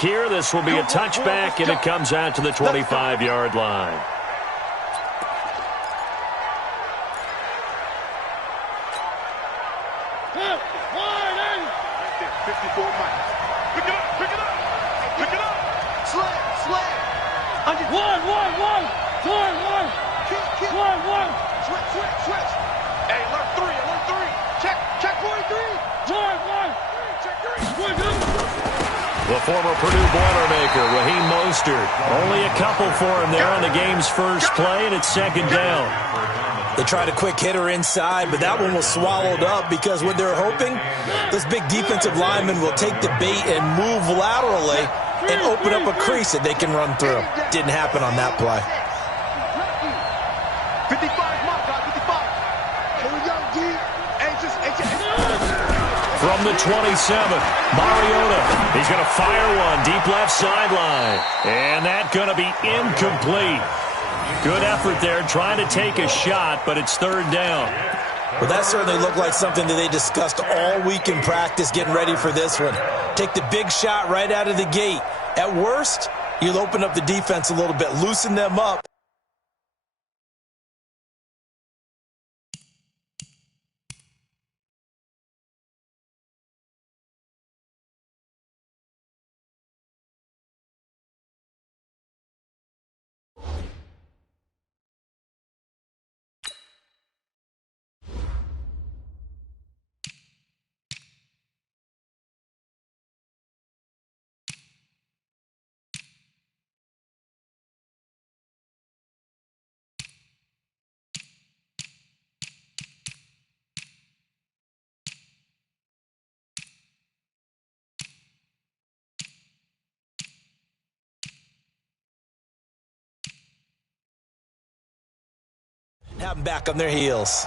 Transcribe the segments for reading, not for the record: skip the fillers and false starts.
here. This will be a touchback, and it comes out to the 25-yard line. The former Purdue Boilermaker, Raheem Mostert. Only a couple for him there on the game's first play, and it's second down. They tried a quick hitter inside, but that one was swallowed up because what they're hoping, this big defensive lineman will take the bait and move laterally and open up a crease that they can run through. Didn't happen on that play. 55, mark, 55. Here we go, D. From the 27, Mariota. He's going to fire one deep left sideline. And that's going to be incomplete. Good effort there trying to take a shot, but it's third down. Well, that certainly looked like something that they discussed all week in practice getting ready for this one. Take the big shot right out of the gate. At worst, you'll open up the defense a little bit, loosen them up. Have them back on their heels.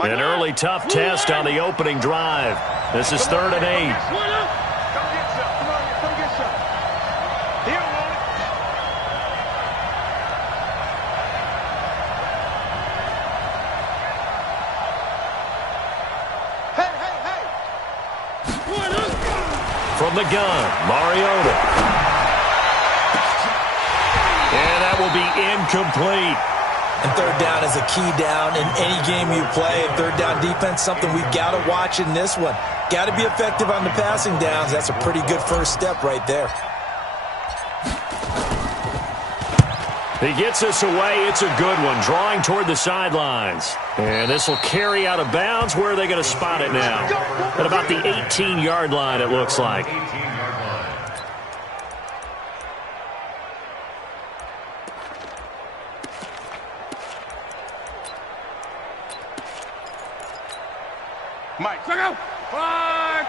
An early tough test on the opening drive. This is 3rd and 8. From the gun, Mariota. And that will be incomplete. And third down is a key down in any game you play. And third down defense, something we've got to watch in this one. Got to be effective on the passing downs. That's a pretty good first step right there. He gets us away. It's a good one, drawing toward the sidelines. And this will carry out of bounds. Where are they going to spot it now? At about the 18-yard line, it looks like. Mike, check out.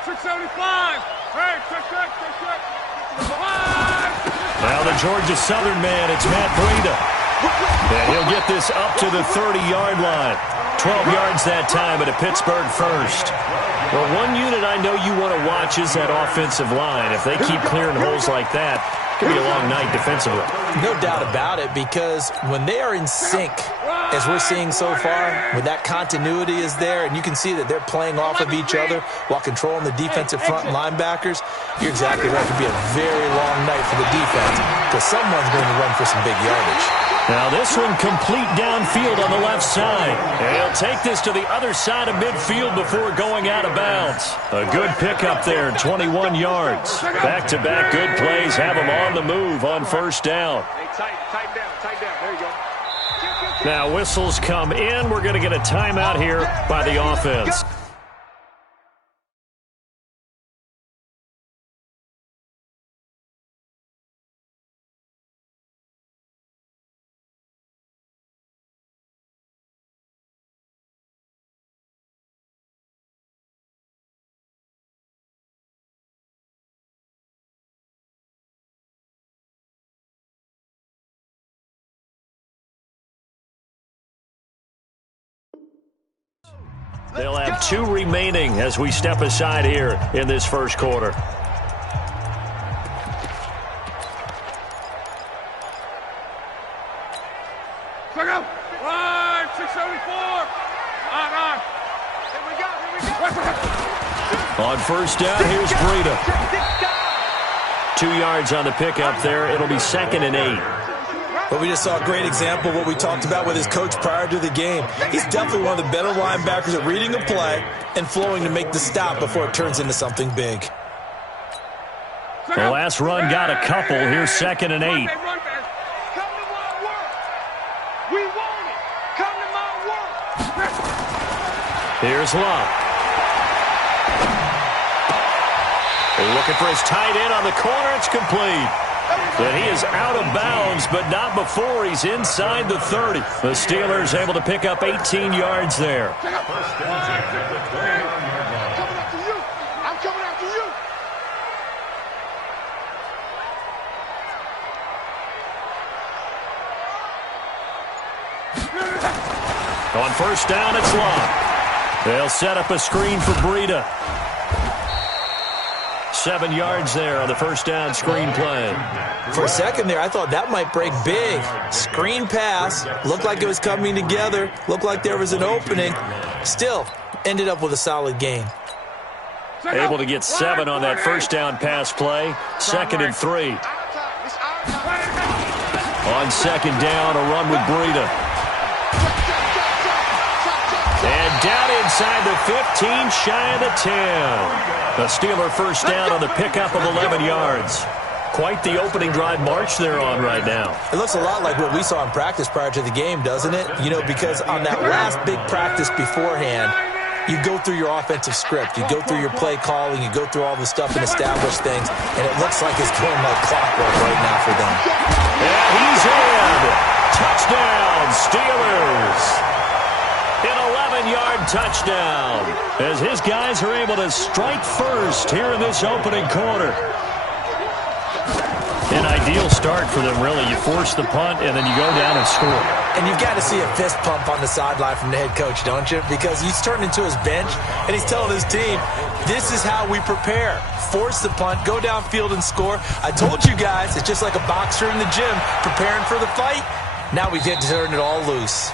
675. Hey, check. Now the Georgia Southern man, it's Matt Breida. And he'll get this up to the 30-yard line. 12 yards that time at a Pittsburgh first. Well, one unit I know you want to watch is that offensive line. If they keep clearing holes like that, it could be a long night defensively. No doubt about it, because when they are in sync, as we're seeing so far, when that continuity is there, and you can see that they're playing off of each other while controlling the defensive front and linebackers, you're exactly right. It could be a very long night for the defense because someone's going to run for some big yardage. Now this one complete downfield on the left side. And he'll take this to the other side of midfield before going out of bounds. A good pickup there, 21 yards. Back-to-back good plays have him on the move on first down. Tighten down. There you go. Now whistles come in. We're going to get a timeout here by the offense. They'll have 2 remaining as we step aside here in this first quarter. Check out. 674. On. Here we go. On first down, here's Breida. 2 yards on the pickup there. It'll be 2nd and 8. But we just saw a great example of what we talked about with his coach prior to the game. He's definitely one of the better linebackers at reading a play and flowing to make the stop before it turns into something big. The last run got a couple. Here's 2nd and 8. Come to my work. We want it. Come to my work. Here's Love. Looking for his tight end on the corner. It's complete. And he is out of bounds, but not before he's inside the 30. The Steelers able to pick up 18 yards there. Coming after you. I'm coming after you. On first down, it's Love. They'll set up a screen for Breida. 7 yards there on the first down screen play. For a second there, I thought that might break big. Screen pass. Looked like it was coming together. Looked like there was an opening. Still, ended up with a solid gain. Able to get 7 on that first down pass play. 2nd and 3. On second down, a run with Breida. And down inside the 15, shy of the 10. A Steeler first down on the pickup of 11 yards. Quite the opening drive march they're on right now. It looks a lot like what we saw in practice prior to the game, doesn't it? You know, because on that last big practice beforehand, you go through your offensive script. You go through your play calling. You go through all the stuff and establish things. And it looks like it's going like clockwork right now for them. And he's in. Touchdown, Steelers. An 11-yard touchdown as his guys are able to strike first here in this opening quarter. An ideal start for them, really. You force the punt, and then you go down and score. And you've got to see a fist pump on the sideline from the head coach, don't you? Because he's turned into his bench, and he's telling his team, this is how we prepare. Force the punt, go downfield and score. I told you guys, it's just like a boxer in the gym preparing for the fight. Now we get to turn it all loose.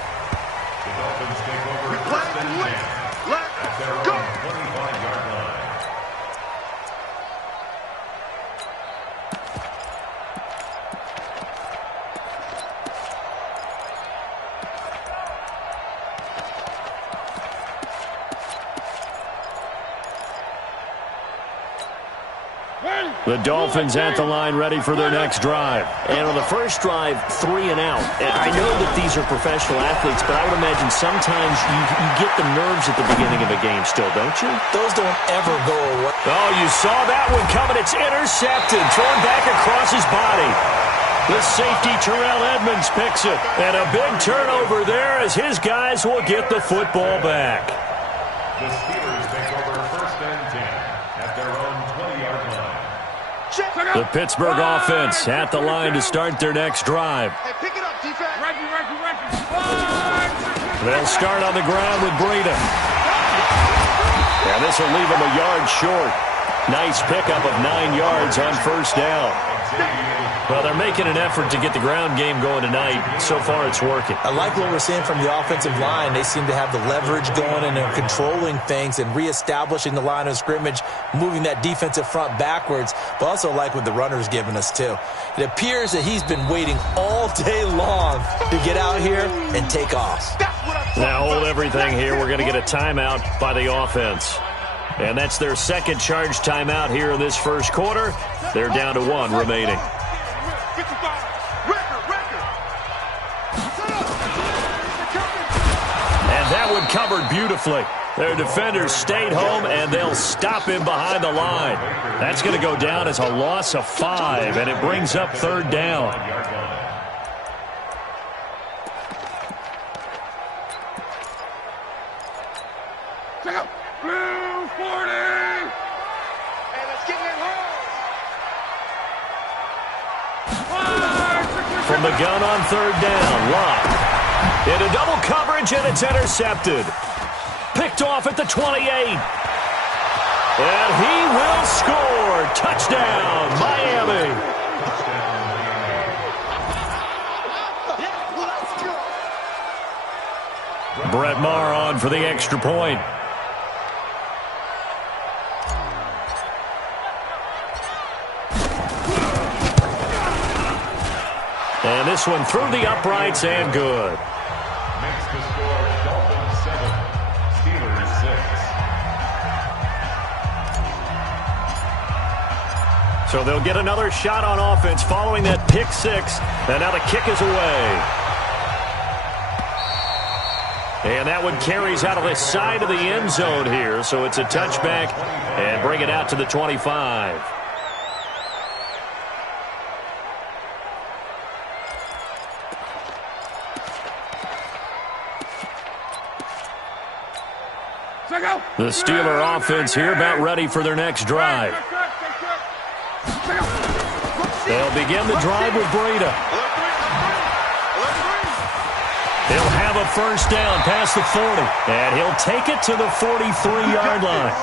The Dolphins at the line ready for their next drive. And on the first drive, 3 and out. And I know that these are professional athletes, but I would imagine sometimes you get the nerves at the beginning of a game still, don't you? Those don't ever go away. Oh, you saw that one coming. It's intercepted. Thrown back across his body. The safety, Terrell Edmonds, picks it. And a big turnover there as his guys will get the football back. The Steelers take over 1st and 10 at their own 20-yard line. The Pittsburgh offense at the line to start their next drive. Hey, pick it up, defense. They'll start on the ground with Breida. And this will leave them a yard short. Nice pickup of 9 yards on first down. Well, they're making an effort to get the ground game going tonight. So far, it's working. I like what we're seeing from the offensive line. They seem to have the leverage going and they're controlling things and reestablishing the line of scrimmage, moving that defensive front backwards, but also like what the runner's giving us, too. It appears that he's been waiting all day long to get out here and take off. Now, hold everything here. We're going to get a timeout by the offense. And that's their second charge timeout here in this first quarter. They're down to 1 remaining. And that one covered beautifully. Their defenders stayed home, and they'll stop him behind the line. That's going to go down as a loss of 5, and it brings up 3rd down. Check out. Blue 40. Hey, let's get in home. From the gun on 3rd down, Locke. Into double coverage, and it's intercepted. Picked off at the 28. And he will score. Touchdown, Miami. Brett Maher on for the extra point. And this one through the uprights and good. Makes the score Dolphins 7, Steelers 6. So they'll get another shot on offense following that pick six. And now the kick is away. And that one carries out of the side of the end zone here. So it's a touchback and bring it out to the 25. The Steeler offense here about ready for their next drive. They'll begin the drive with Breida. He'll have a first down past the 40, and he'll take it to the 43-yard line.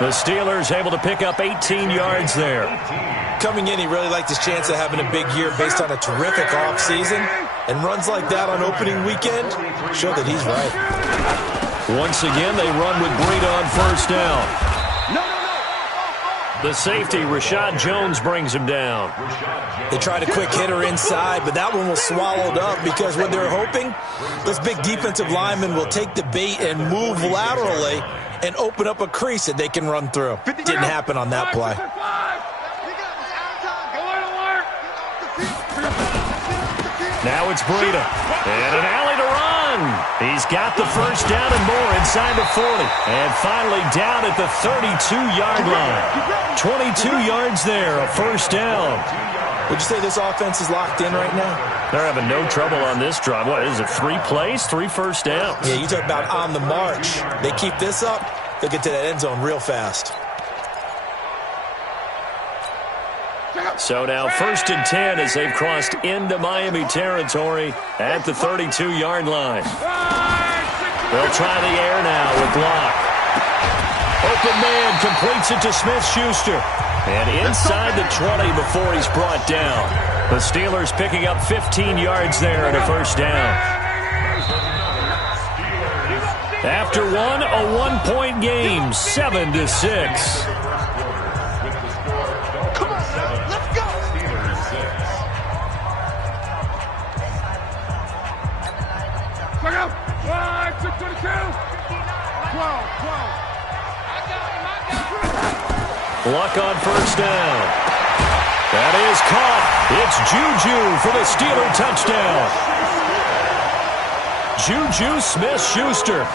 The Steelers able to pick up 18 yards there. Coming in, he really liked his chance of having a big year based on a terrific offseason, and runs like that on opening weekend show that he's right. Once again, they run with Breida on first down. The safety, Rashad Jones, brings him down. They tried a quick hitter inside, but that one was swallowed up because what they're hoping, those big defensive linemen will take the bait and move laterally and open up a crease that they can run through. Didn't happen on that play. Now it's Breida. And an alley to run. He's got the first down and more inside the 40. And finally down at the 32-yard line. 22 yards there, a first down. Would you say this offense is locked in right now? They're having no trouble on this drive. What is it, 3 plays, 3 first downs? Yeah, you talk about on the march. They keep this up, they'll get to that end zone real fast. So now 1st and 10 as they've crossed into Miami territory at the 32-yard line. They'll try the air now with Locke. Open man completes it to Smith-Schuster. And inside the 20 before he's brought down. The Steelers picking up 15 yards there and a first down. After one, a one-point game, 7-6. Luck on first down. That is caught. It's Juju for the Steeler touchdown. Juju Smith-Schuster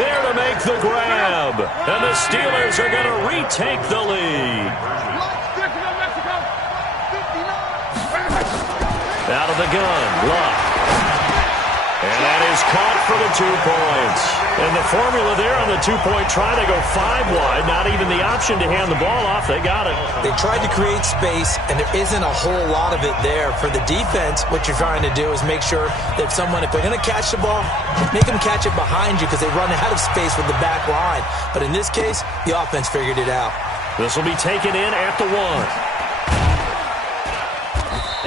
there to make the grab. And the Steelers are going to retake the lead. Out of the gun, Luck. And that is caught for the 2 points. And the formula there on the 2-point try, they go 5 wide. Not even the option to hand the ball off. They got it. They tried to create space, and there isn't a whole lot of it there. For the defense, what you're trying to do is make sure that someone, if they're going to catch the ball, make them catch it behind you because they run out of space with the back line. But in this case, the offense figured it out. This will be taken in at the 1.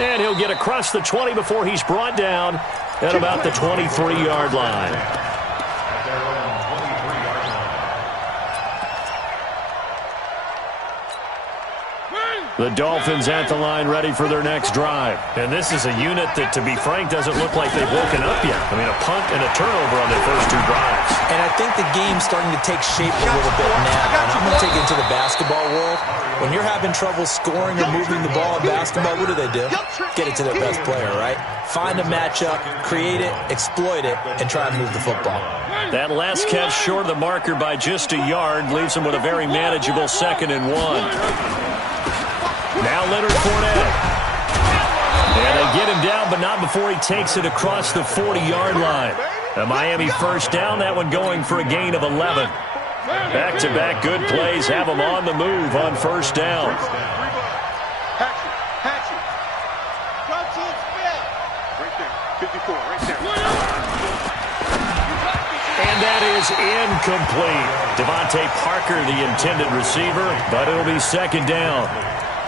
And he'll get across the 20 before he's brought down at about the 23-yard line. At their own 23-yard line. The Dolphins at the line ready for their next drive. And this is a unit that, to be frank, doesn't look like they've woken up yet. I mean, a punt and a turnover on their first 2 drives. And I think the game's starting to take shape a little bit now. And I'm going to take it to the basketball world. When you're having trouble scoring or moving the ball in basketball, what do? Get it to their best player, right? Find a matchup, create it, exploit it, and try and move the football. That last catch short of the marker by just a yard leaves them with a very manageable 2nd and 1. Now Leonard Fournette. And they get him down, but not before he takes it across the 40-yard line. A Miami first down, that one going for a gain of 11. Back-to-back good plays have them on the move on first down. And that is incomplete. Devontae Parker, the intended receiver, but it'll be 2nd down.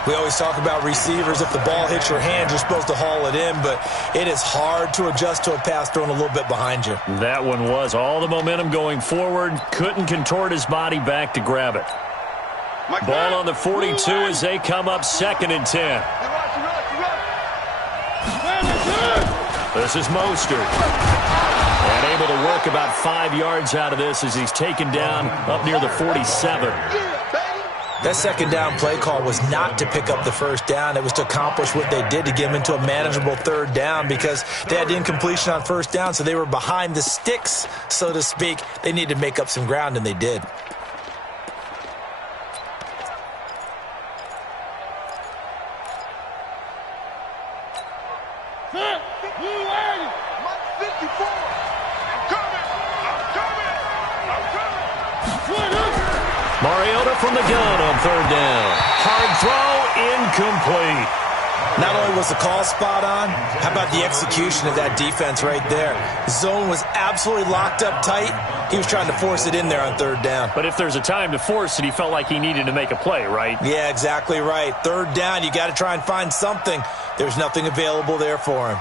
We always talk about receivers. If the ball hits your hand, you're supposed to haul it in, but it is hard to adjust to a pass thrown a little bit behind you. That one was all the momentum going forward. Couldn't contort his body back to grab it. Ball on the 42 as they come up 2nd and 10. This is Mostert. And able to work about 5 yards out of this as he's taken down up near the 47. That second down play call was not to pick up the first down. It was to accomplish what they did to get them into a manageable 3rd down because they had incompletion on 1st down, so they were behind the sticks, so to speak. They needed to make up some ground, and they did. Mariota from the gun on 3rd down. Hard throw, incomplete. Not only was the call spot on, how about the execution of that defense right there? Zone was absolutely locked up tight. He was trying to force it in there on 3rd down. But if there's a time to force it, he felt like he needed to make a play, right? Yeah, exactly right. 3rd down, you got to try and find something. There's nothing available there for him.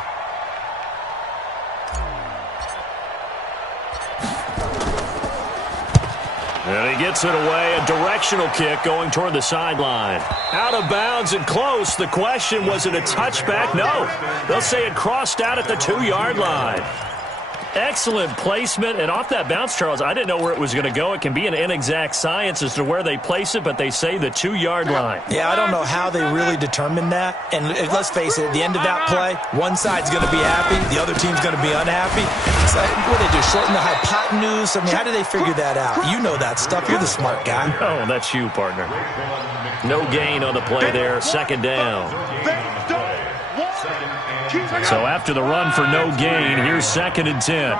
And he gets it away. A directional kick going toward the sideline. Out of bounds and close. The question, was it a touchback? No. They'll say it crossed out at the 2-yard line. Excellent placement. And off that bounce, Charles, I didn't know where it was going to go. It can be an inexact science as to where they place it, but they say the 2-yard line. Yeah, I don't know how they really determined that. And let's face it, at the end of that play, one side's going to be happy, the other team's going to be unhappy. So what do they do, shorten the hypotenuse? I mean, how do they figure that out? You know that stuff. You're the smart guy. Oh, that's you, partner. No gain on the play there. 2nd down. So after the run for no gain, here's 2nd and 10.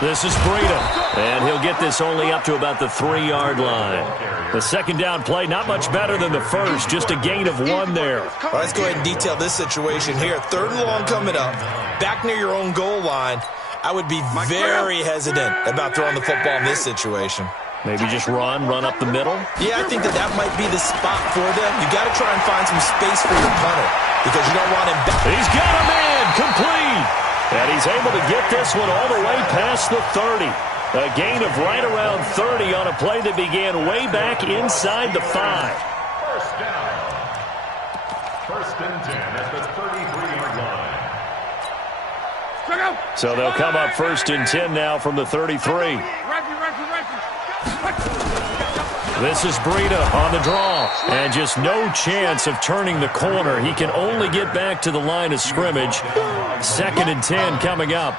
This is Breida, and he'll get this only up to about the 3-yard line. The 2nd down play, not much better than the first, just a gain of 1 there. Well, let's go ahead and detail this situation here. 3rd and long coming up, back near your own goal line. I would be very hesitant about throwing the football in this situation. Maybe just run up the middle? Yeah, I think that might be the spot for them. You got to try and find some space for your punter because you don't want him back. He's got a man, complete. And he's able to get this one all the way past the 30. A gain of right around 30 on a play that began way back inside the 5. First down. 1st and 10 at the 33-yard line. So they'll come up 1st and 10 now from the 33. This is Breida on the draw, and just no chance of turning the corner. He can only get back to the line of scrimmage. 2nd and 10 coming up.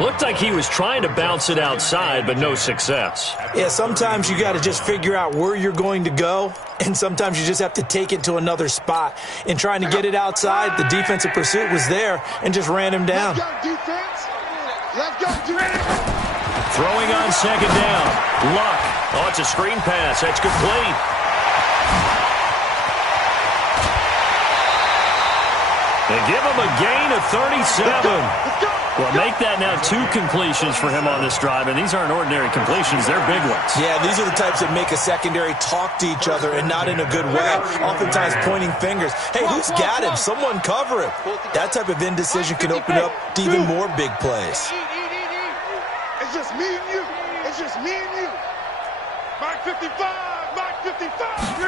Looked like he was trying to bounce it outside, but no success. Yeah, sometimes you got to just figure out where you're going to go, and sometimes you just have to take it to another spot. In trying to get it outside, the defensive pursuit was there and just ran him down. Throwing on 2nd down. Luck. Oh, it's a screen pass. That's complete. They give him a gain of 37. Well, make that now 2 completions for him on this drive, and these aren't ordinary completions. They're big ones. Yeah, these are the types that make a secondary talk to each other and not in a good way, oftentimes pointing fingers. Hey, who's got him? Someone cover him. That type of indecision can open up to even more big plays. It's just me and you. It's just me and you. Mark 55. Mark 55.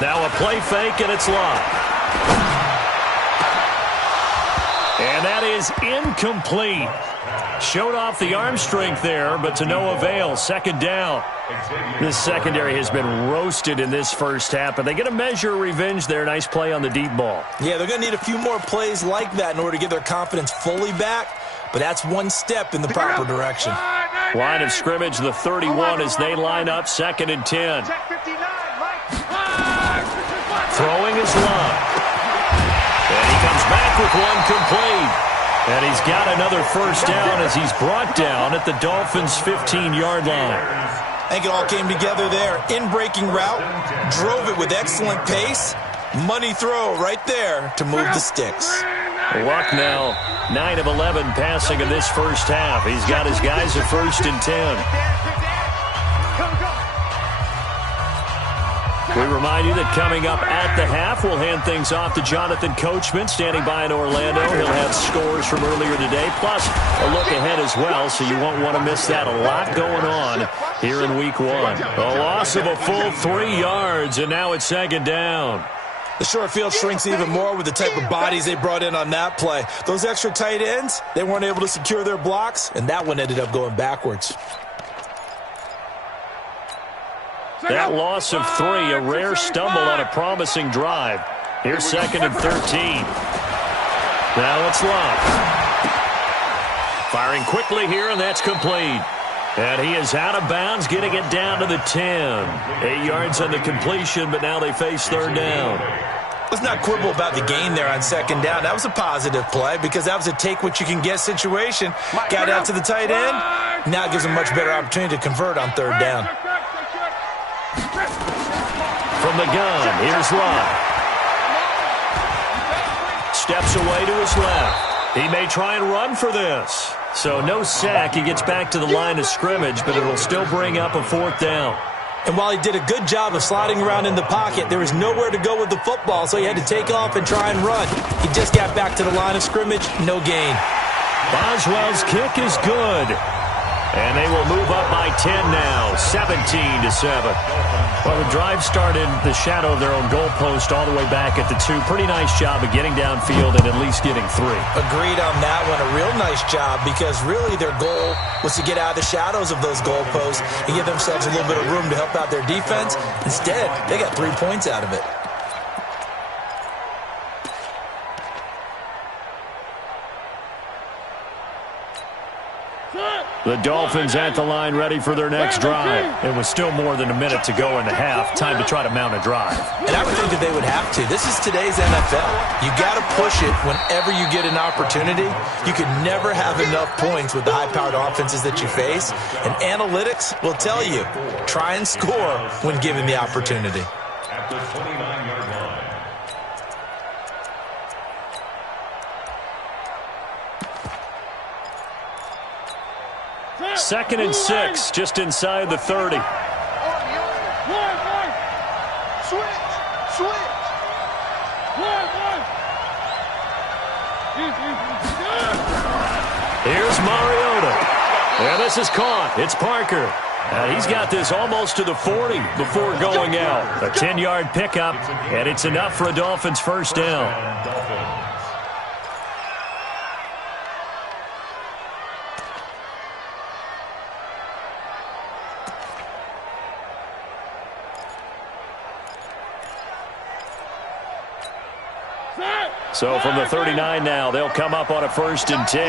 Now a play fake, and it's locked. And that is incomplete. Showed off the arm strength there, but to no avail. 2nd down. This secondary has been roasted in this first half, but they get a measure of revenge there. Nice play on the deep ball. Yeah, they're going to need a few more plays like that in order to get their confidence fully back, but that's one step in the proper direction. Line of scrimmage, the 31 as they line up 2nd and 10. Throwing is Luck. And he comes back with one complete. And he's got another first down as he's brought down at the Dolphins' 15-yard line. I think it all came together there. In-breaking route, drove it with excellent pace. Money throw right there to move the sticks. Luck now 9 of 11 passing in this first half. He's got his guys at 1st and 10. We remind you that coming up at the half, we'll hand things off to Jonathan Coachman, standing by in Orlando. He'll have scores from earlier today, plus a look ahead as well, so you won't want to miss that. A lot going on here in Week 1. A loss of a full 3 yards, and now it's second down. The short field shrinks even more with the type of bodies they brought in on that play. Those extra tight ends, they weren't able to secure their blocks, and that one ended up going backwards. That loss of 3, a rare stumble on a promising drive. Here's second and 13. Now it's Love. Firing quickly here, and that's complete. And he is out of bounds, getting it down to the 10. 8 yards on the completion, but now they face third down. Let's not quibble about the gain there on second down. That was a positive play because that was a take-what-you-can-get situation. Got out to the tight end. Now it gives them a much better opportunity to convert on third down. From the gun, here's Love. Steps away to his left. He may try and run for this. So no sack. He gets back to the line of scrimmage, but it'll still bring up a fourth down. And while he did a good job of sliding around in the pocket, there was nowhere to go with the football, so he had to take off and try and run. He just got back to the line of scrimmage, no gain. Boswell's kick is good. And they will move up by 10 now, 17-7. Well, the drive started in the shadow of their own goalpost all the way back at the 2. Pretty nice job of getting downfield and at least getting 3. Agreed on that one. A real nice job because really their goal was to get out of the shadows of those goalposts and give themselves a little bit of room to help out their defense. Instead, they got 3 points out of it. The Dolphins at the line ready for their next drive. It was still more than a minute to go in the half. Time to try to mount a drive. And I would think that they would have to. This is today's NFL. You got to push it whenever you get an opportunity. You could never have enough points with the high-powered offenses that you face. And analytics will tell you, try and score when given the opportunity. At the 29-yard line. Second and 6, just inside the 30. Here's Mariota. And this is caught. It's Parker. He's got this almost to the 40 before going out. A 10-yard pickup, and it's enough for a Dolphins first down. So from the 39 now, they'll come up on a first and 10.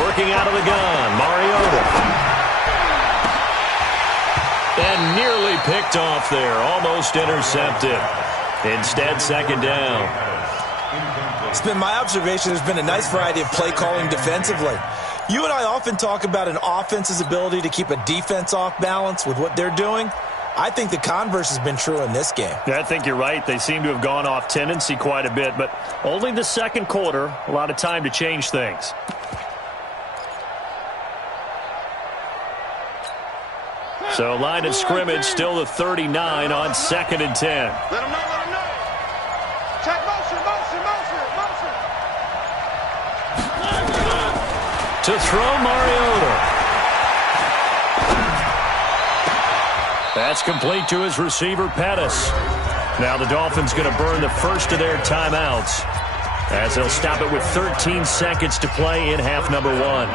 Working out of the gun, Mariota. And nearly picked off there, almost intercepted. Instead, second down. It's been my observation there's been a nice variety of play calling defensively. You and I often talk about an offense's ability to keep a defense off balance with what they're doing. I think the converse has been true in this game. Yeah, I think you're right. They seem to have gone off tendency quite a bit, but only the second quarter, a lot of time to change things. So line of scrimmage still the 39 on second and 10. Let him know, let him know. Check motion. To throw, Mariota. That's complete to his receiver, Pettis. Now the Dolphins going to burn the first of their timeouts as they'll stop it with 13 seconds to play in half number 1.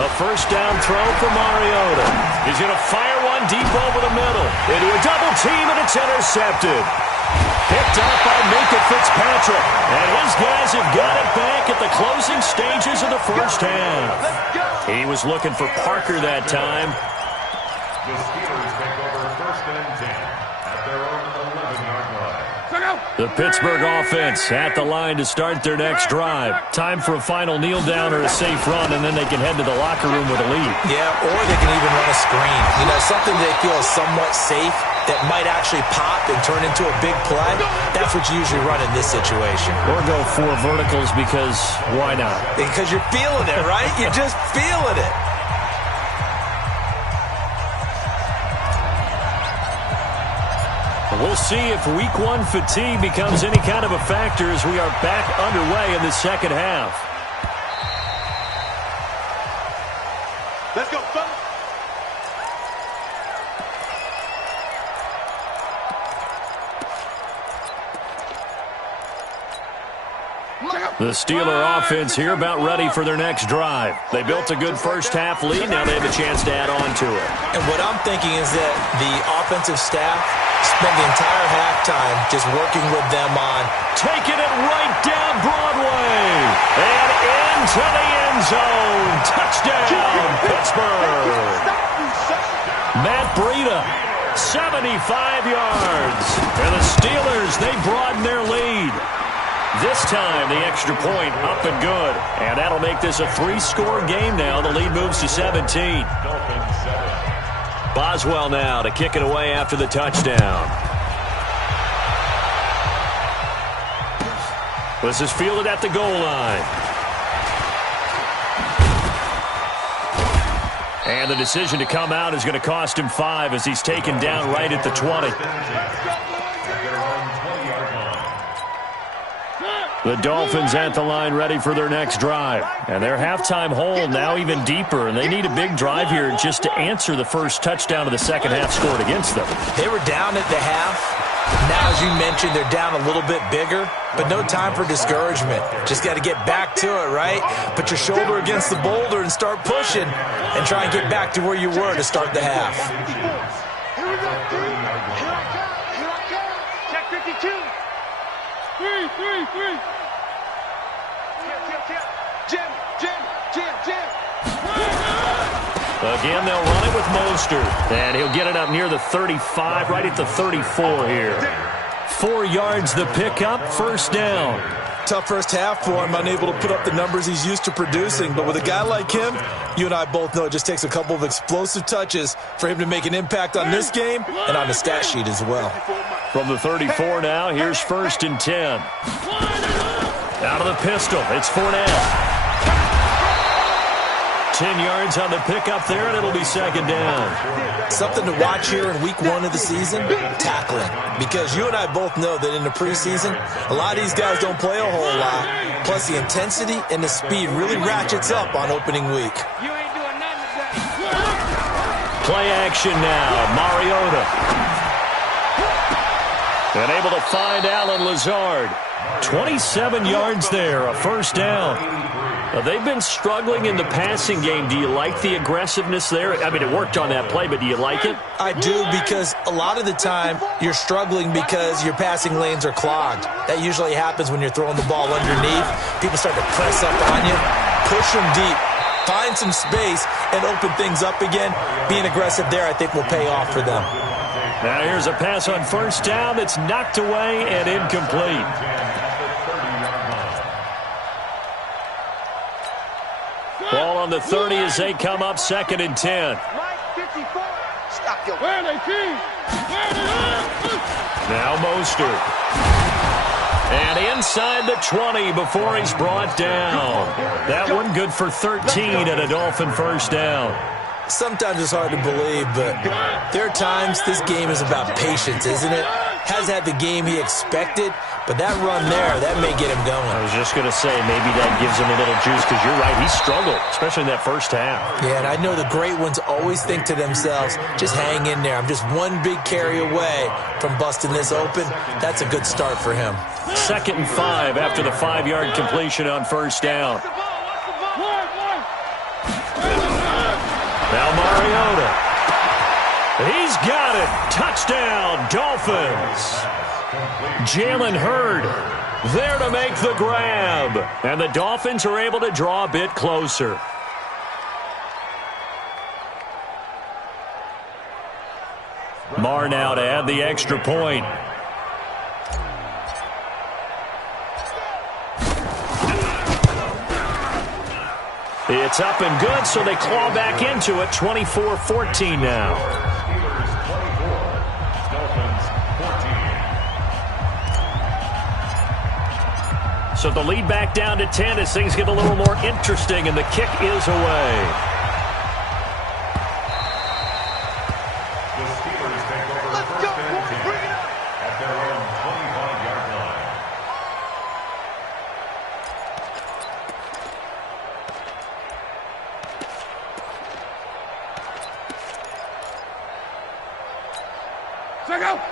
A first down throw for Mariota. He's going to fire one deep over the middle. Into a double team, and it's intercepted. Picked up by Minka Fitzpatrick. And his guys have got it back at the closing stages of the first half. He was looking for Parker that time. The Steelers take over first and 10 at their own 11-yard line. The Pittsburgh offense at the line to start their next drive. Time for a final kneel down or a safe run, and then they can head to the locker room with a lead. Yeah, or they can even run a screen. You know, something they feel is somewhat safe that might actually pop and turn into a big play. That's what you usually run in this situation. Or go 4 verticals because why not? Because you're feeling it, right? You're just feeling it. We'll see if Week 1 fatigue becomes any kind of a factor as we are back underway in the second half. Let's go, fellas. The Steeler offense here about ready for their next drive. They built a good first-half lead. Now they have a chance to add on to it. And what I'm thinking is that the offensive staff spent the entire halftime just working with them on taking it right down Broadway and into the end zone. Touchdown, Pittsburgh. Matt Breida, 75 yards. And the Steelers, they broaden their lead. This time, the extra point up and good. And that'll make this a 3-score game now. The lead moves to 17. Boswell now to kick it away after the touchdown. This is fielded at the goal line. And the decision to come out is going to cost him 5 as he's taken down right at the 20. The Dolphins at the line ready for their next drive. And their halftime hole now even deeper. And they need a big drive here just to answer the first touchdown of the second half scored against them. They were down at the half. Now, as you mentioned, they're down a little bit bigger. But no time for discouragement. Just got to get back to it, right? Put your shoulder against the boulder and start pushing. And try and get back to where you were to start the half. Here we go, team. Here I come. Here I come. Check 52. 3. Jim. Again, they'll run it with Mostert. And he'll get it up near the 35, right at the 34 here. 4 yards the pickup, first down. Tough first half for him, unable to put up the numbers he's used to producing. But with a guy like him, you and I both know it just takes a couple of explosive touches for him to make an impact on this game and on the stat sheet as well. From the 34 now, here's 1st and 10. Out of the pistol, it's Fournette. 10 yards on the pickup there, and it'll be second down. Something to watch here in week 1 of the season, tackling. Because you and I both know that in the preseason, a lot of these guys don't play a whole lot. Plus, the intensity and the speed really ratchets up on opening week. You ain't doing nothing today. Play action now, Mariota. And able to find Allen Lazard. 27 yards there, a first down. They've been struggling in the passing game. Do you like the aggressiveness there? I mean, it worked on that play, but do you like it? I do, because a lot of the time you're struggling because your passing lanes are clogged. That usually happens when you're throwing the ball underneath. People start to press up on you, push them deep, find some space, and open things up again. Being aggressive there, I think, will pay off for them. Now here's a pass on first down that's knocked away and incomplete. Ball on the 30 as they come up 2nd and 10. Stop your... Where are they, team? Now Mostert. And inside the 20 before he's brought down. That one good for 13 and a Dolphin first down. Sometimes it's hard to believe, but there are times this game is about patience, isn't it? Has had the game he expected, but that run there, that may get him going. I was just going to say, maybe that gives him a little juice, because you're right, he struggled, especially in that first half. Yeah, and I know the great ones always think to themselves, just hang in there. I'm just one big carry away from busting this open. That's a good start for him. 2nd and 5 after the 5-yard completion on first down. Now Mariota. He's got it. Touchdown, Dolphins. Jalen Hurd there to make the grab. And the Dolphins are able to draw a bit closer. Marr now to add the extra point. It's up and good, so they claw back into it. 24-14 now. Steelers 24, Dolphins 14. So the lead back down to 10 as things get a little more interesting, and the kick is away. The Steelers take over first and 10 at their own 25-yard line.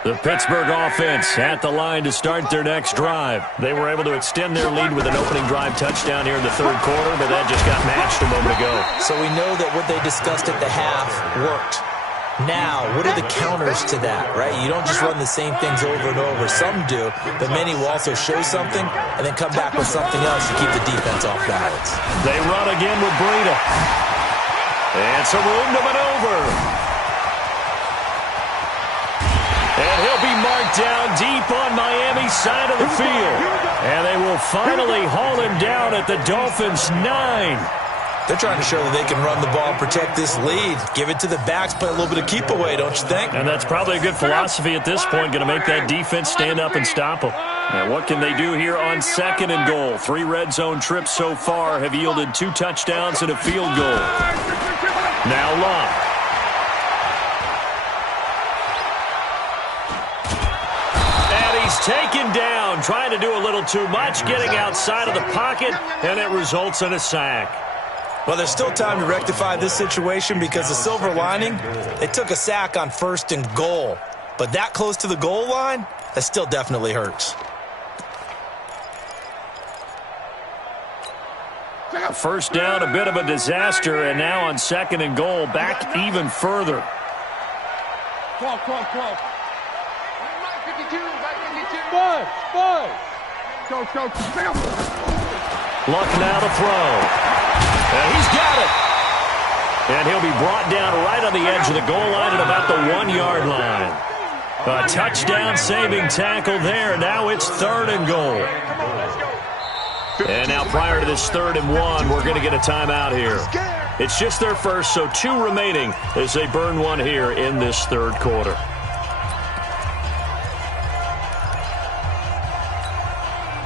The Pittsburgh offense at the line to start their next drive. They were able to extend their lead with an opening drive touchdown here in the third quarter, but that just got matched a moment ago. So we know that what they discussed at the half worked. Now, what are the counters to that, right? You don't just run the same things over and over. Some do, but many will also show something and then come back with something else to keep the defense off balance. They run again with Breida. And some room to maneuver. And he'll be marked down deep on Miami's side of the field. And they will finally haul him down at the Dolphins' 9. They're trying to show that they can run the ball and protect this lead. Give it to the backs, play a little bit of keep away, don't you think? And that's probably a good philosophy at this point, going to make that defense stand up and stop them. And what can they do here on second and goal? 3 red zone trips so far have yielded 2 touchdowns and a field goal. Now Locke. He's taken down, trying to do a little too much, getting outside of the pocket, and it results in a sack. Well, there's still time to rectify this situation because the silver lining, they took a sack on first and goal. But that close to the goal line, that still definitely hurts. First down, a bit of a disaster, and now on second and goal, back even further. 12. Coach. Luck now to throw. And he's got it. And he'll be brought down right on the edge of the goal line at about the 1-yard line. A touchdown-saving tackle there. Now it's third and goal. And now prior to this 3rd and 1, we're going to get a timeout here. It's just their first, so 2 remaining as they burn one here in this third quarter.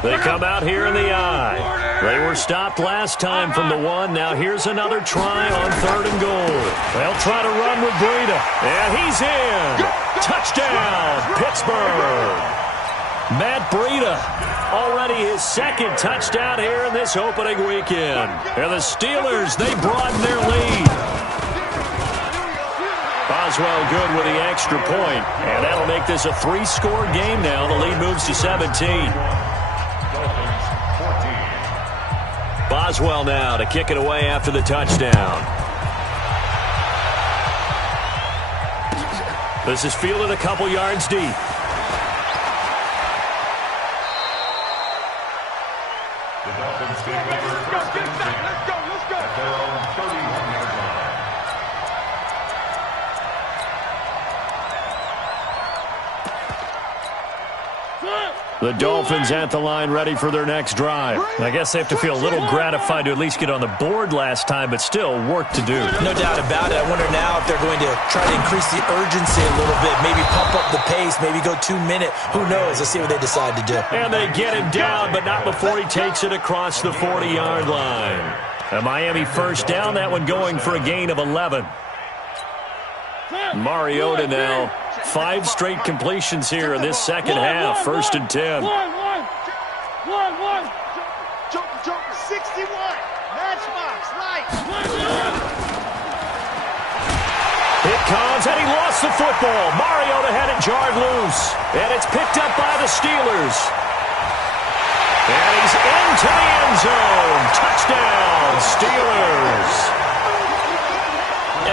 They come out here in the eye. They were stopped last time from the 1. Now here's another try on 3rd and goal. They'll try to run with Breida. And he's in. Touchdown, Pittsburgh. Matt Breida, already his 2nd touchdown here in this opening weekend. And the Steelers, they broaden their lead. Boswell good with the extra point. And that'll make this a 3-score game now. The lead moves to 17. Boswell now to kick it away after the touchdown. This is fielded a couple yards deep. The Dolphins take over first and 10 at their own 31-yard line. The Dolphins at the line ready for their next drive. I guess they have to feel a little gratified to at least get on the board last time, but still work to do. No doubt about it. I wonder now if they're going to try to increase the urgency a little bit, maybe pump up the pace, maybe go 2-minute. Who knows? Let's see what they decide to do. And they get him down, but not before he takes it across the 40-yard line. A Miami first down, that one going for a gain of 11. Mariota now. 5 straight completions here in this second half. 1st and 10. Joker, 61. Matchbox, right. It comes, and he lost the football. Mariota had it jarred loose. And it's picked up by the Steelers. And he's into the end zone. Touchdown, Steelers.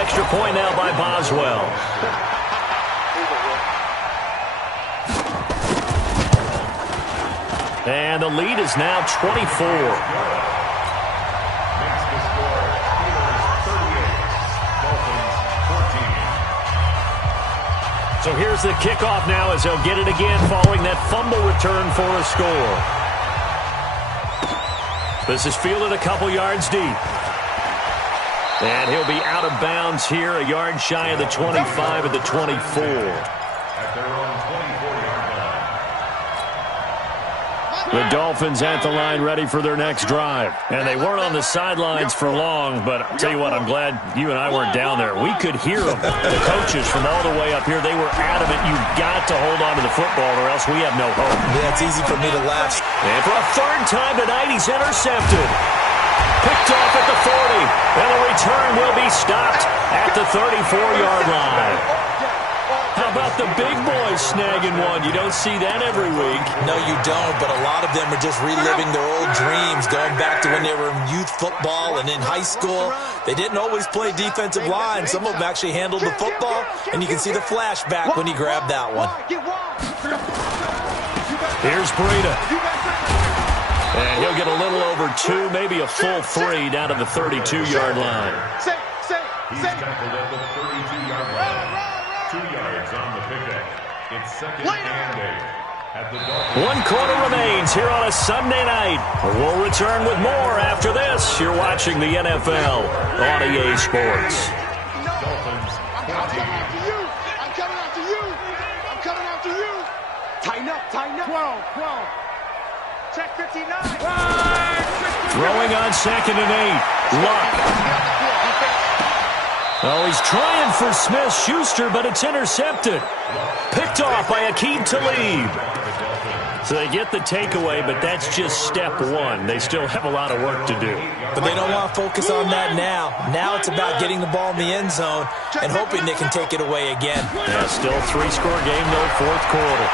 Extra point now by Boswell. And the lead is now 24. Makes the score Steelers 38, Dolphins 14. So here's the kickoff now as they'll get it again following that fumble return for a score. This is fielded a couple yards deep. And he'll be out of bounds here, a yard shy of the 25 at the 24. At their own 24-yard line. The Dolphins at the line ready for their next drive. And they weren't on the sidelines for long, but I'll tell you what, I'm glad you and I weren't down there. We could hear them. The coaches from all the way up here, they were adamant, you've got to hold on to the football or else we have no hope. Yeah, it's easy for me to laugh. And for a third time tonight, he's intercepted. Picked off at the 40. And the return will be stopped at the 34-yard line. How about the big boys snagging one? You don't see that every week. No, you don't, but a lot of them are just reliving their old dreams, going back to when they were in youth football and in high school. They didn't always play defensive line. Some of them actually handled the football, and you can see the flashback when he grabbed that one. Here's Breida. And he'll get a little over 2, maybe a full 3 down to the 32-yard line. He's tackled at the 32-yard line. 2 yards on the pickup. It's second and 8 at the Dolphins. 1 quarter remains here on a Sunday night. We'll return with more after this. You're watching the NFL on EA Sports. Dolphins, I'm coming after you. I'm coming after you. I'm coming after you. Tighten up, tighten up. 12. Check 59. Throwing on second and 8. Luck. Oh, he's trying for Smith-Schuster, but it's intercepted. Picked off by Aqib Talib. So they get the takeaway, but that's just step 1. They still have a lot of work to do. But they don't want to focus on that now. Now it's about getting the ball in the end zone and hoping they can take it away again. Yeah, still 3-score game, though, fourth quarter.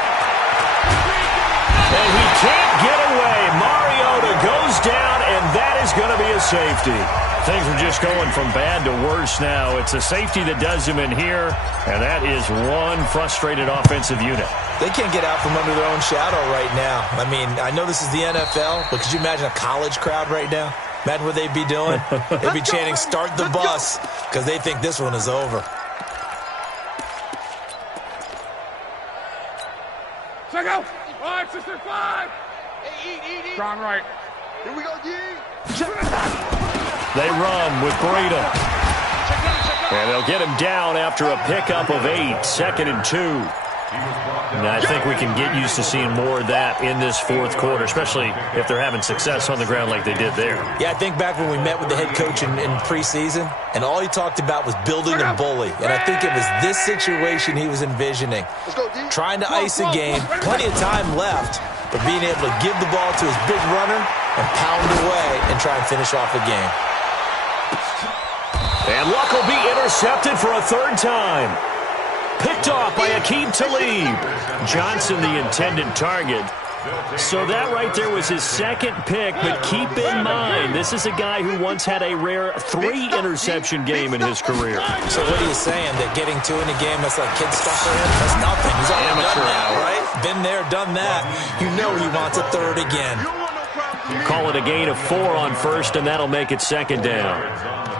And he can't get away. Mariota goes down, and that is going to be a safety. Things are just going from bad to worse now. It's a safety that does him in here, and that is one frustrated offensive unit. They can't get out from under their own shadow right now. I mean, I know this is the NFL, but could you imagine a college crowd right now? Imagine what they'd be doing. They'd be chanting, "Start the bus," because they think this one is over. Check out. 5, 6, 5. Eat. Strong right. Here we go, D. They run with Breida. And they'll get him down after a pickup of 8, second and 2. And I think we can get used to seeing more of that in this fourth quarter, especially if they're having success on the ground like they did there. Yeah, I think back when we met with the head coach in preseason, and all he talked about was building and bully. And I think it was this situation he was envisioning. Trying to ice a game, plenty of time left, but being able to give the ball to his big runner and pound away and try and finish off the game. And Luck will be intercepted for a third time. Picked off by Aqib Talib. Johnson, the intended target. So that right there was his second pick, but keep in mind, this is a guy who once had a rare 3-interception game in his career. So what are you saying, that getting 2 in a game, that's like kid stuff for him? That's nothing. He's already done that, right? Been there, done that. You know he wants a third again. Call it a gain of 4 on first, and that'll make it second down.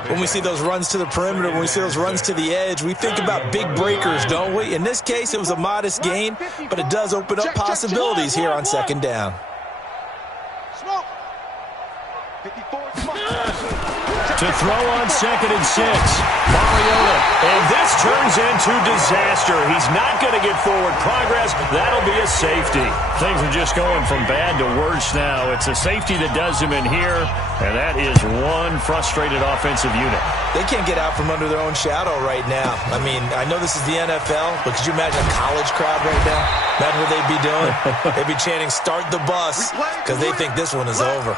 When we see those runs to the perimeter, when we see those runs to the edge, we think about big breakers, don't we? In this case, it was a modest gain, but it does open up possibilities here on second down. Smoke. 54. To throw on second and 6. Mariota. And this turns into disaster. He's not going to get forward progress. That'll be a safety. Things are just going from bad to worse now. It's a safety that does him in here, and that is one frustrated offensive unit. They can't get out from under their own shadow right now. I mean, I know this is the NFL, but could you imagine a college crowd right now? Imagine what they'd be doing. They'd be chanting, "Start the bus," because they think this one is over.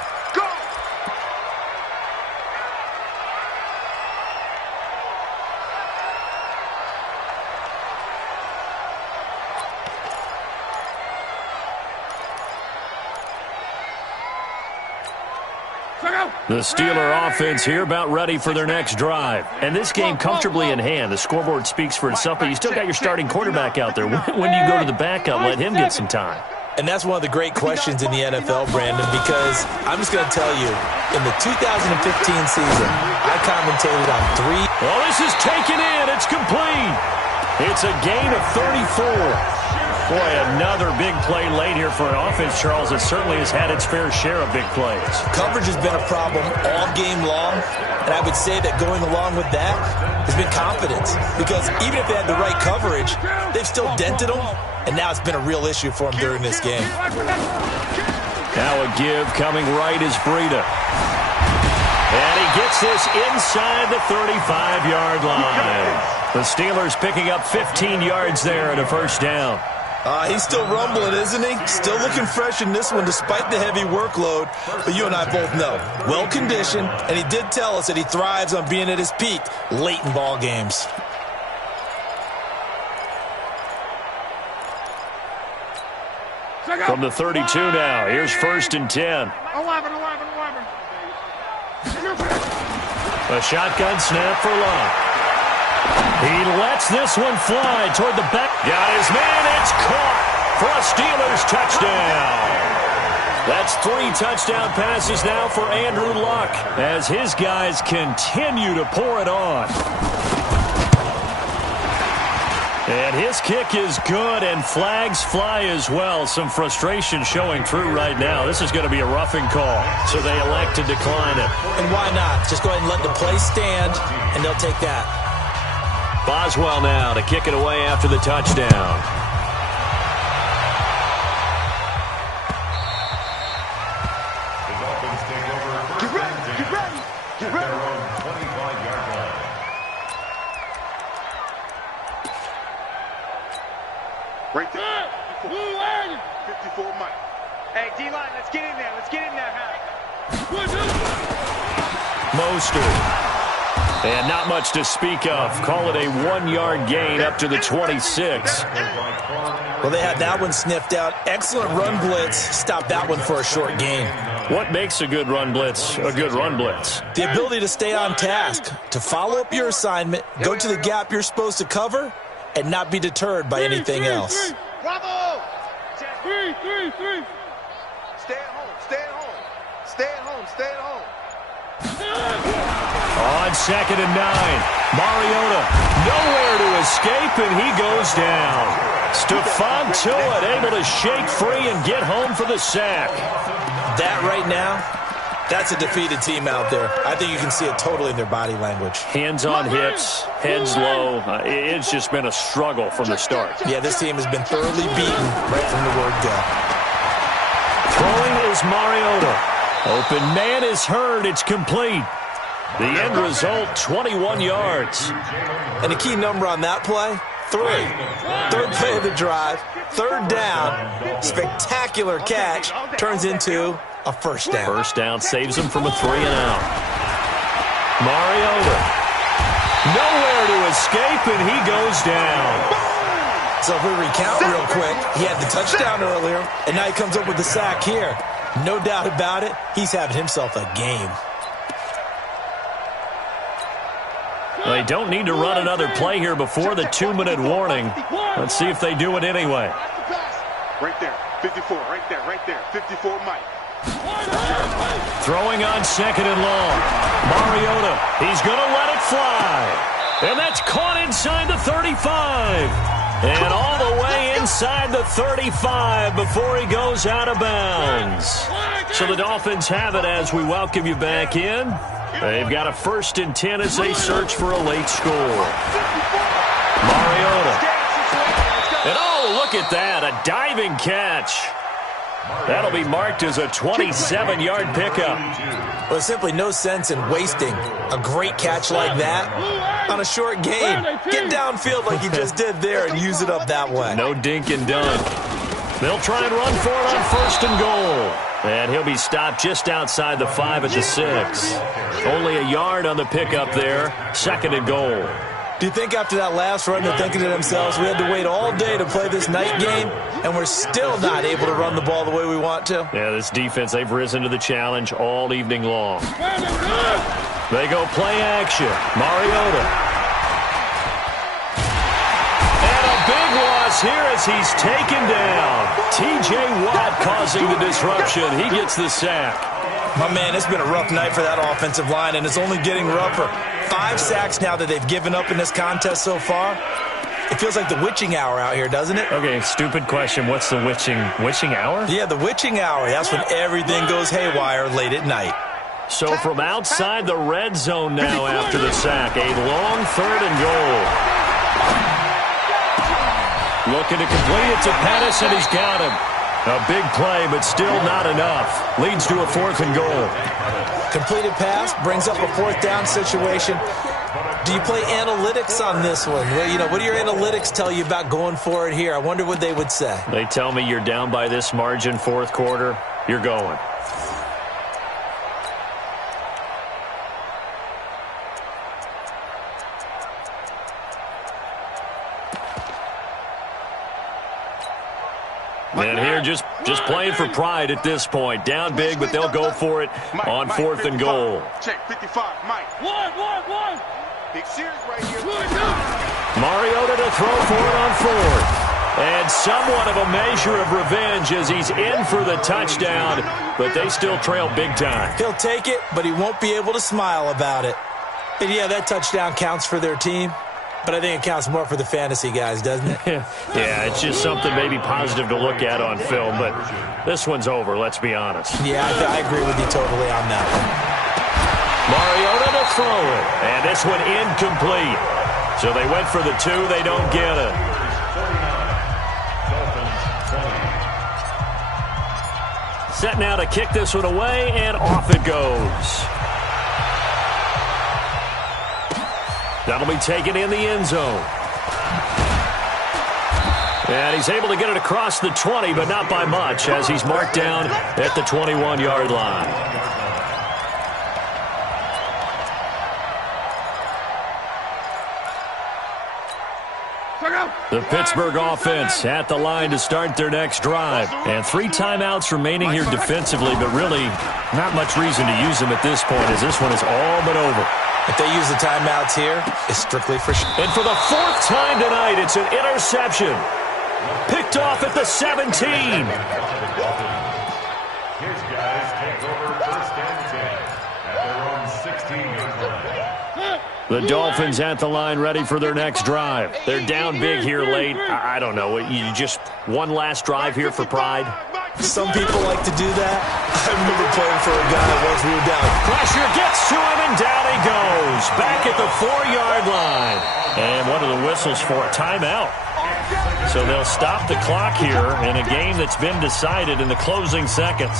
The Steeler offense here about ready for their next drive. And this game comfortably in hand. The scoreboard speaks for itself, but you still got your starting quarterback out there. When do you go to the backup? Let him get some time. And that's one of the great questions in the NFL, Brandon, because I'm just going to tell you, in the 2015 season, I commentated on 3. Well, this is taken in. It's complete. It's a gain of 34. Boy, another big play late here for an offense, Charles, that certainly has had its fair share of big plays. Coverage has been a problem all game long, and I would say that going along with that has been confidence. Because even if they had the right coverage, they've still dented them, and now it's been a real issue for them during this game. Now a give coming right is Breida. And he gets this inside the 35-yard line. The Steelers picking up 15 yards there and a first down. He's still rumbling, isn't he? Still looking fresh in this one despite the heavy workload. But you and I both know, well-conditioned, and he did tell us that he thrives on being at his peak late in ball games. From the 32 now, here's 1st and 10. 11. A shotgun snap for Locke. He lets this one fly toward the back. Got his man. It's caught for a Steelers touchdown. That's 3 touchdown passes now for Andrew Luck as his guys continue to pour it on. And his kick is good, and flags fly as well. Some frustration showing through right now. This is going to be a roughing call, so they elect to decline it. And why not? Just go ahead and let the play stand, and they'll take that. Boswell now to kick it away after the touchdown. The Dolphins take over first and 10 at their own 25-yard line. Right there. 54 Mike. Hey, D-line, let's get in there. Let's get in there, Harry. Mostert. And not much to speak of. Call it a 1-yard gain up to the 26. Well, they had that one sniffed out. Excellent run blitz. Stopped that one for a short gain. What makes a good run blitz a good run blitz? The ability to stay on task, to follow up your assignment, go to the gap you're supposed to cover, and not be deterred by anything else. Bravo! 3. Stay at home. Stay at home. Stay at home. Stay at home. On 2nd and 9, Mariota nowhere to escape, and he goes down. Stephon Tuitt able to shake free and get home for the sack. That right now, that's a defeated team out there. I think you can see it totally in their body language. Hands on hips, heads low. It's just been a struggle from the start. Yeah, this team has been thoroughly beaten right from the word go. Throwing is Mariota. Open man is heard. It's complete. The end result, 21 yards. And a key number on that play, 3. Third play of the drive, 3rd down, spectacular catch, turns into a first down. First down saves him from a 3-and-out. Mariota, nowhere to escape, and he goes down. So if we recount real quick, he had the touchdown earlier, and now he comes up with the sack here. No doubt about it, he's having himself a game. They don't need to run another play here before the 2-minute warning. Let's see if they do it anyway. Right there. 54. Right there. 54 Mike. Throwing on 2nd and long. Mariota, he's going to let it fly. And that's caught inside the 35. And all the way inside the 35 before he goes out of bounds. So the Dolphins have it as we welcome you back in. They've got a 1st and 10 as they search for a late score. Mariota. And oh, look at that, a diving catch. That'll be marked as a 27-yard pickup. Well, there's simply no sense in wasting a great catch like that on a short gain. Get downfield like you just did there and use it up that way. No dink and dunk. They'll try and run for it on 1st and goal. And he'll be stopped just outside the 5 at the 6. Only a yard on the pickup there. 2nd and goal. Do you think after that last run they're thinking to themselves, we had to wait all day to play this night game, and we're still not able to run the ball the way we want to? Yeah, this defense, they've risen to the challenge all evening long. They go play action. Mariota. And a big loss here as he's taken down. T.J. Watt causing the disruption. He gets the sack. My man, it's been a rough night for that offensive line, and it's only getting rougher. 5 sacks now that they've given up in this contest so far. If It feels like the witching hour out here, doesn't it? Okay, stupid question. What's the witching hour? Yeah, the witching hour. That's when everything goes haywire late at night. So from outside the red zone now after the sack, a long 3rd and goal. Looking to complete it to Pettis, and he's got him. A big play, but still not enough. Leads to a 4th and goal. Completed pass brings up a 4th down situation. Do you play analytics on this one? Well, what do your analytics tell you about going for it here? I wonder what they would say. They tell me you're down by this margin 4th quarter. You're going. And here just playing for pride at this point. Down big, but they'll go for it on 4th and goal. Check 55, Mike. One. Big series right here. Mariota to throw for it on 4th. And somewhat of a measure of revenge as he's in for the touchdown, but they still trail big time. He'll take it, but he won't be able to smile about it. And yeah, that touchdown counts for their team. But I think it counts more for the fantasy guys, doesn't it? Yeah, it's just something maybe positive to look at on film, but this one's over, let's be honest. Yeah, I agree with you totally on that one. Mariota to throw it, and this one incomplete. So they went for the 2, they don't get it. Set now to kick this one away, and off it goes. That'll be taken in the end zone. And he's able to get it across the 20, but not by much, as he's marked down at the 21-yard line. The Pittsburgh offense at the line to start their next drive. And 3 timeouts remaining here defensively, but really not much reason to use them at this point, as this one is all but over. If they use the timeouts here, it's strictly for sure. And for the 4th time tonight, it's an interception. Picked off at the 17. His guys take over 1st and 10 at their own 16-yard line. The Dolphins at the line ready for their next drive. They're down big here late. I don't know. You just one last drive here for pride? Some people like to do that. I remember playing for a guy once we were down. Pressure gets to him, and down he goes. Back at the 4-yard line. And one of the whistles for a timeout. So they'll stop the clock here in a game that's been decided in the closing seconds.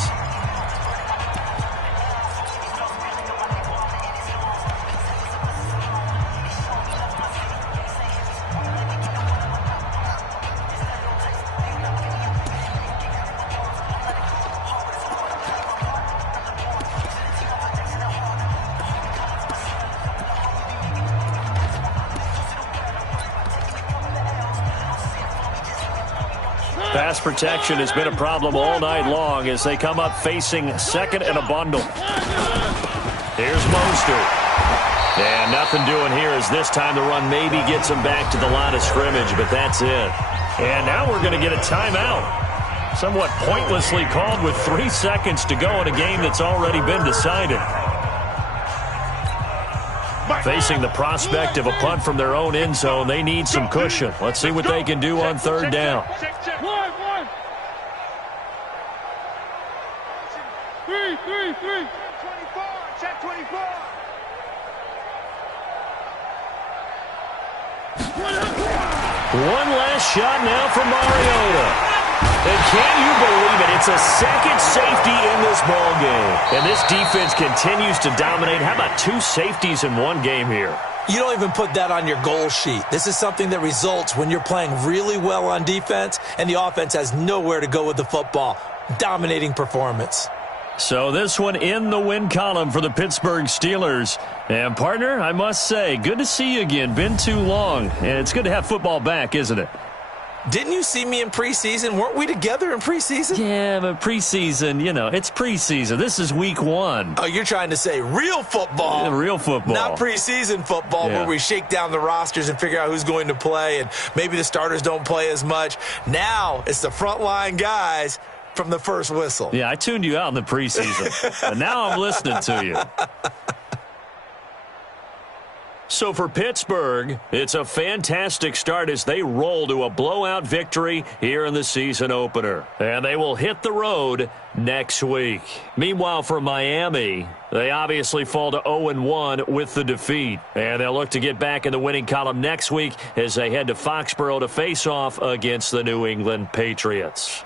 Pass protection has been a problem all night long as they come up facing 2nd and a bundle. Here's Mostert. And nothing doing here as this time the run maybe gets him back to the line of scrimmage, but that's it. And now we're going to get a timeout. Somewhat pointlessly called with 3 seconds to go in a game that's already been decided. Facing the prospect of a punt from their own end zone, they need some cushion. Let's see what they can do on 3rd down. Three. Check 24. One last shot now for Mariota. And can you believe it? It's a 2nd safety in this ball game. And this defense continues to dominate. How about 2 safeties in one game here? You don't even put that on your goal sheet. This is something that results when you're playing really well on defense and the offense has nowhere to go with the football. Dominating performance. So this one in the win column for the Pittsburgh Steelers. And, partner, I must say, good to see you again. Been too long. And it's good to have football back, isn't it? Didn't you see me in preseason? Weren't we together in preseason? Yeah, but preseason, it's preseason. This is week 1. Oh, you're trying to say real football. Yeah, real football. Not preseason football where we shake down the rosters and figure out who's going to play and maybe the starters don't play as much. Now it's the frontline guys from the first whistle. Yeah, I tuned you out in the preseason. And now I'm listening to you. So for Pittsburgh, it's a fantastic start as they roll to a blowout victory here in the season opener. And they will hit the road next week. Meanwhile, for Miami, they obviously fall to 0-1 with the defeat. And they'll look to get back in the winning column next week as they head to Foxborough to face off against the New England Patriots.